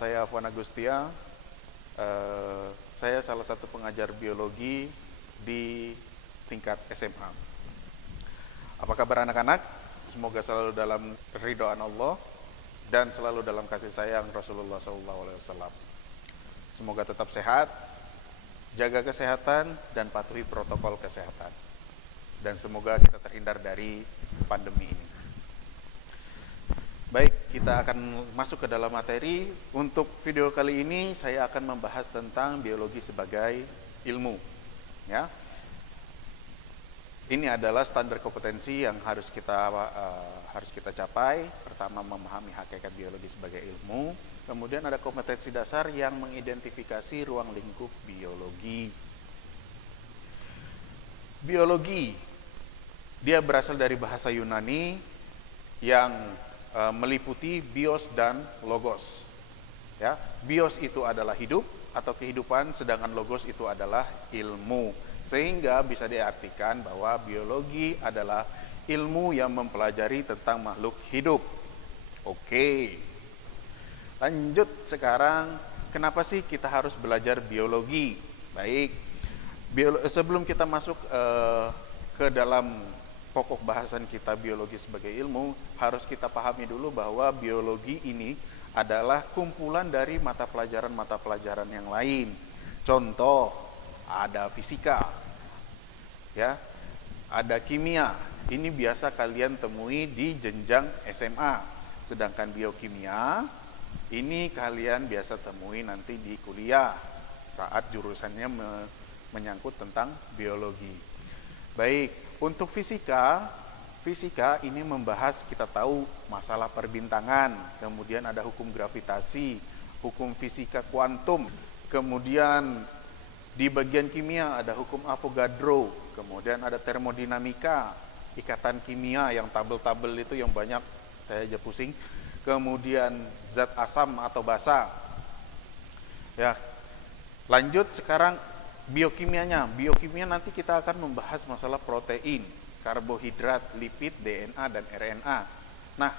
saya Afwan Agustia. Saya salah satu pengajar biologi di tingkat SMA. Apa kabar anak-anak? Semoga selalu dalam ridhoan Allah dan selalu dalam kasih sayang Rasulullah SAW. Semoga tetap sehat, jaga kesehatan dan patuhi protokol kesehatan. Dan semoga kita terhindar dari pandemi ini. Baik, kita akan masuk ke dalam materi. Untuk video kali ini saya akan membahas tentang biologi sebagai ilmu. Ya, ini adalah standar kompetensi yang harus kita capai. Pertama, memahami hakikat biologi sebagai ilmu. Kemudian ada kompetensi dasar yang mengidentifikasi ruang lingkup biologi. Biologi, dia berasal dari bahasa Yunani yang meliputi bios dan logos. Ya, bios itu adalah hidup atau kehidupan, sedangkan logos itu adalah ilmu. Sehingga bisa diartikan bahwa biologi adalah ilmu yang mempelajari tentang makhluk hidup. Oke. Lanjut sekarang, kenapa sih kita harus belajar biologi? Baik. Sebelum kita masuk ke dalam pokok bahasan kita biologi sebagai ilmu, harus kita pahami dulu bahwa biologi ini adalah kumpulan dari mata pelajaran yang lain. Contoh, ada fisika, ya, ada kimia. Ini biasa kalian temui di jenjang SMA. Sedangkan biokimia, ini kalian biasa temui nanti di kuliah saat jurusannya menyangkut tentang biologi. Baik, untuk fisika ini membahas, kita tahu, masalah perbintangan, kemudian ada hukum gravitasi, hukum fisika kuantum, kemudian di bagian kimia ada hukum Avogadro, kemudian ada termodinamika, ikatan kimia yang tabel-tabel itu yang banyak, saya aja pusing, kemudian zat asam atau basa. Ya, lanjut sekarang biokimianya. Biokimia nanti kita akan membahas masalah protein, karbohidrat, lipid, DNA, dan RNA. Nah,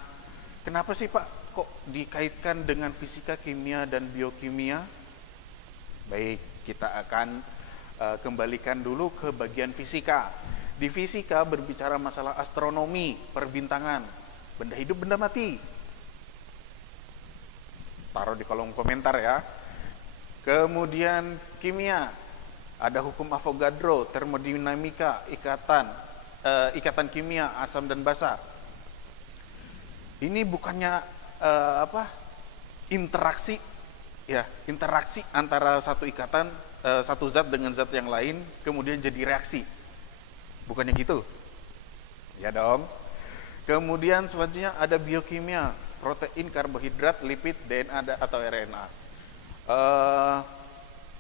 kenapa sih Pak kok dikaitkan dengan fisika, kimia, dan biokimia? Baik, kita akan kembalikan dulu ke bagian fisika. Di fisika berbicara masalah astronomi, perbintangan, benda hidup, benda mati. Taruh di kolom komentar ya. Kemudian kimia, ada hukum Avogadro, termodinamika, ikatan kimia, asam dan basa. Ini bukannya interaksi antara satu ikatan, satu zat dengan zat yang lain, kemudian jadi reaksi. Bukannya gitu? Ya dong. Kemudian selanjutnya ada biokimia, protein, karbohidrat, lipid, DNA atau RNA.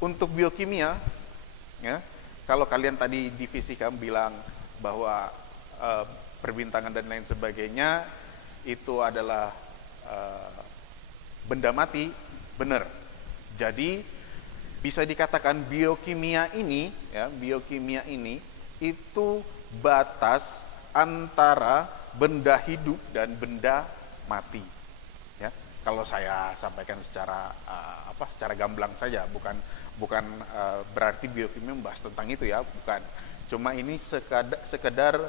Untuk biokimia, ya, kalau kalian tadi di fisika bilang bahwa perbintangan dan lain sebagainya itu adalah benda mati, benar. Jadi bisa dikatakan biokimia ini itu batas antara benda hidup dan benda mati. Ya, kalau saya sampaikan secara gamblang saja, bukan berarti biokimia membahas tentang itu ya, bukan. Cuma ini sekedar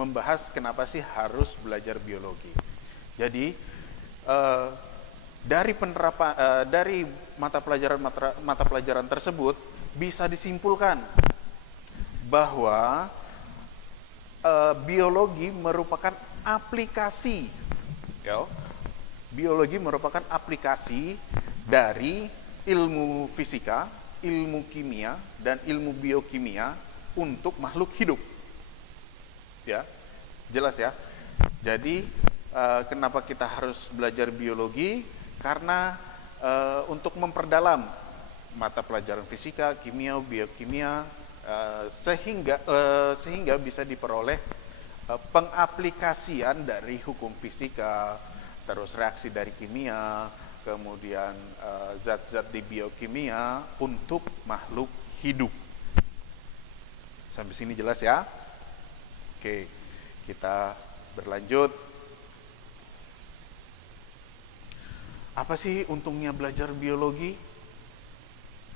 membahas kenapa sih harus belajar biologi. Jadi dari mata pelajaran tersebut bisa disimpulkan bahwa biologi merupakan aplikasi, ya. Biologi merupakan aplikasi dari ilmu fisika, ilmu kimia, dan ilmu biokimia untuk makhluk hidup. Ya, jelas ya. Jadi kenapa kita harus belajar biologi? Karena untuk memperdalam mata pelajaran fisika, kimia, biokimia, sehingga bisa diperoleh pengaplikasian dari hukum fisika, terus reaksi dari kimia, kemudian zat-zat di biokimia untuk makhluk hidup. Sampai sini jelas ya? Oke, kita berlanjut. Apa sih untungnya belajar biologi?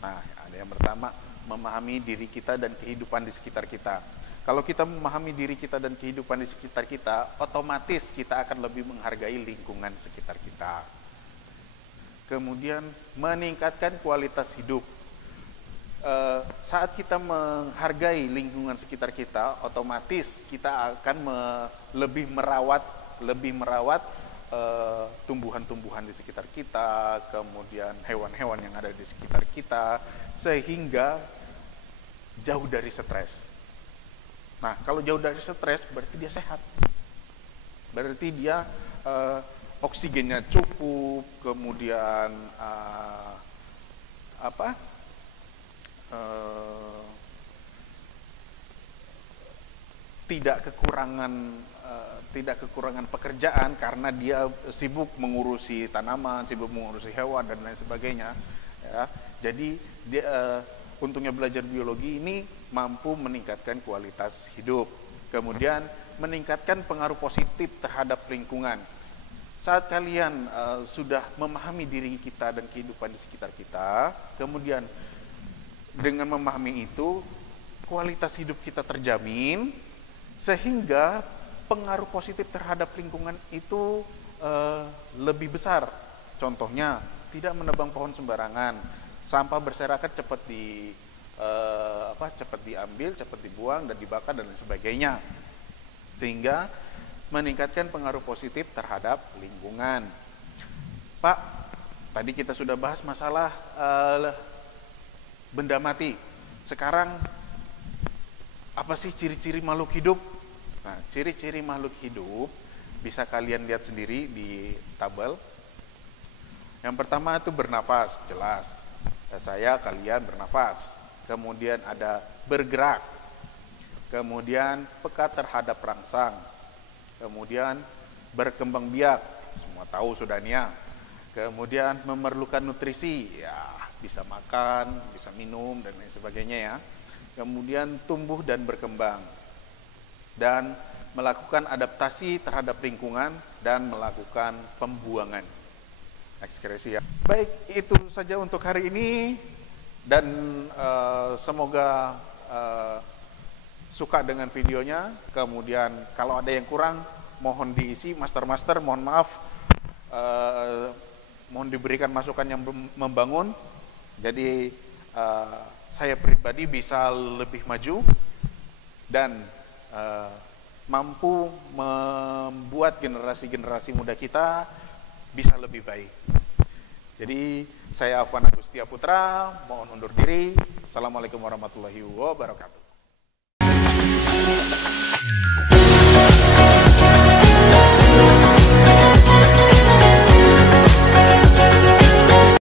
Nah, ada yang pertama, memahami diri kita dan kehidupan di sekitar kita. Kalau kita memahami diri kita dan kehidupan di sekitar kita, otomatis kita akan lebih menghargai lingkungan sekitar kita. Kemudian meningkatkan kualitas hidup. Saat kita menghargai lingkungan sekitar kita, otomatis kita akan lebih merawat tumbuhan-tumbuhan di sekitar kita, kemudian hewan-hewan yang ada di sekitar kita, sehingga jauh dari stres. Nah, kalau jauh dari stres berarti dia sehat, berarti dia oksigennya cukup, kemudian tidak kekurangan pekerjaan karena dia sibuk mengurusi tanaman, sibuk mengurusi hewan dan lain sebagainya. Ya, jadi untungnya belajar biologi ini mampu meningkatkan kualitas hidup, kemudian meningkatkan pengaruh positif terhadap lingkungan. Saat kalian sudah memahami diri kita dan kehidupan di sekitar kita, kemudian dengan memahami itu, kualitas hidup kita terjamin, sehingga pengaruh positif terhadap lingkungan itu lebih besar. Contohnya, tidak menebang pohon sembarangan, sampah berserakan cepat diambil, cepat dibuang dan dibakar dan lain sebagainya, sehingga meningkatkan pengaruh positif terhadap lingkungan. Pak, tadi kita sudah bahas masalah benda mati. Sekarang apa sih ciri-ciri makhluk hidup? Nah, ciri-ciri makhluk hidup bisa kalian lihat sendiri di tabel. Yang pertama itu bernafas, jelas. Saya, kalian bernafas. Kemudian ada bergerak. Kemudian peka terhadap rangsang. Kemudian berkembang biak, semua tahu sudah nih ya. Kemudian memerlukan nutrisi, ya bisa makan, bisa minum dan lain sebagainya ya. Kemudian tumbuh dan berkembang, dan melakukan adaptasi terhadap lingkungan dan melakukan pembuangan ekskresi ya. Baik, itu saja untuk hari ini, dan semoga suka dengan videonya. Kemudian kalau ada yang kurang mohon diisi, master-master mohon maaf, mohon diberikan masukan yang membangun. Jadi saya pribadi bisa lebih maju dan mampu membuat generasi-generasi muda kita bisa lebih baik. Jadi saya Afwan Agustia Putra, mohon undur diri. Assalamualaikum warahmatullahi wabarakatuh.